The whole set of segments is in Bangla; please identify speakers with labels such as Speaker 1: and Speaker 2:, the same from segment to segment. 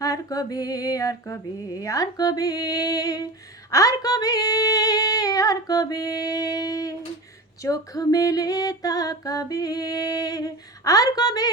Speaker 1: আর কবে আর কবে আর কবে আর কবে আর কবে? চোখ মেলে তাকাবে, আর কবে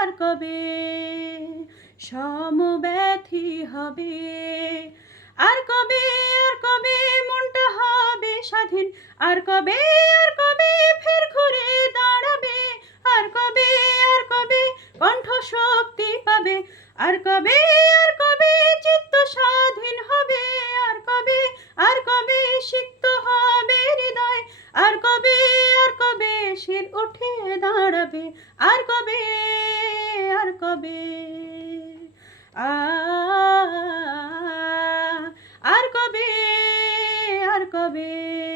Speaker 1: আর কবে? সমব্যথী হবে, আর কবে আর কবে মনটা হবে স্বাধীন? আর কবে, আর আর কবে আর কবে চিত্ত স্বাধীন হবে? আর কবে আর কবে সিক্ত হবে হৃদয়? আর কবে আর কবে শির উঠে দাঁড়াবে? আর কবে আর কবে? আর কবে আর কবে